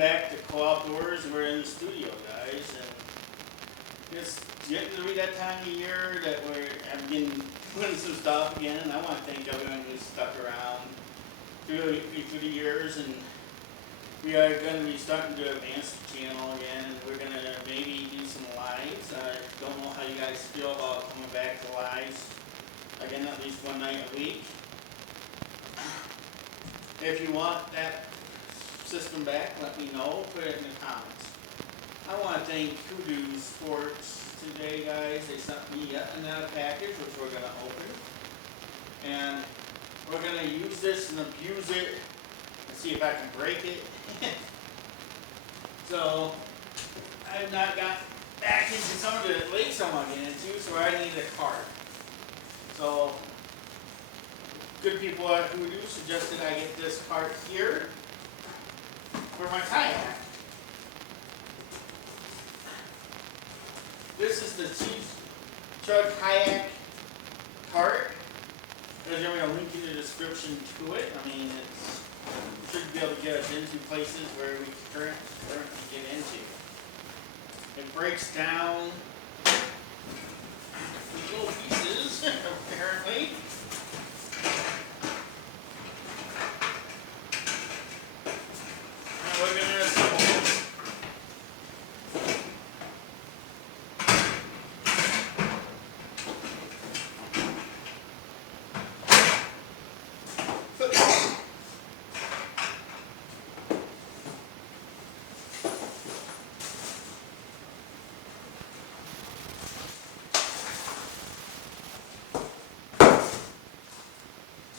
back to co-outdoors. We're in the studio, guys, and it's getting to be that time of year that I'm getting doing some stuff again. And I want to thank everyone who's stuck around through the years, and we are going to be starting to advance the channel again, and we're going to maybe do some lives. I don't know how you guys feel about coming back to lives again, at least one night a week. If you want that system back, let me know. Put it in the comments. I want to thank Hoodoo Sports today, guys. They sent me yet another package, which we're going to open. And we're going to use this and abuse it and see if I can break it. So, I've not got back into some of the lakes I want to get into, so I need a cart. So, good people at Hoodoo suggested I get this cart here for my kayak. This is the Chief Chug Kayak cart. There's going to be a link in the description to it. I mean, it should be able to get us into places where we currently get into. It breaks down in little pieces, apparently. And we're going to assemble it.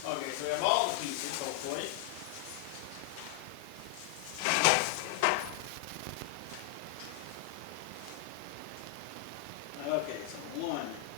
Okay, so we have all the pieces, hopefully. Okay, so 1,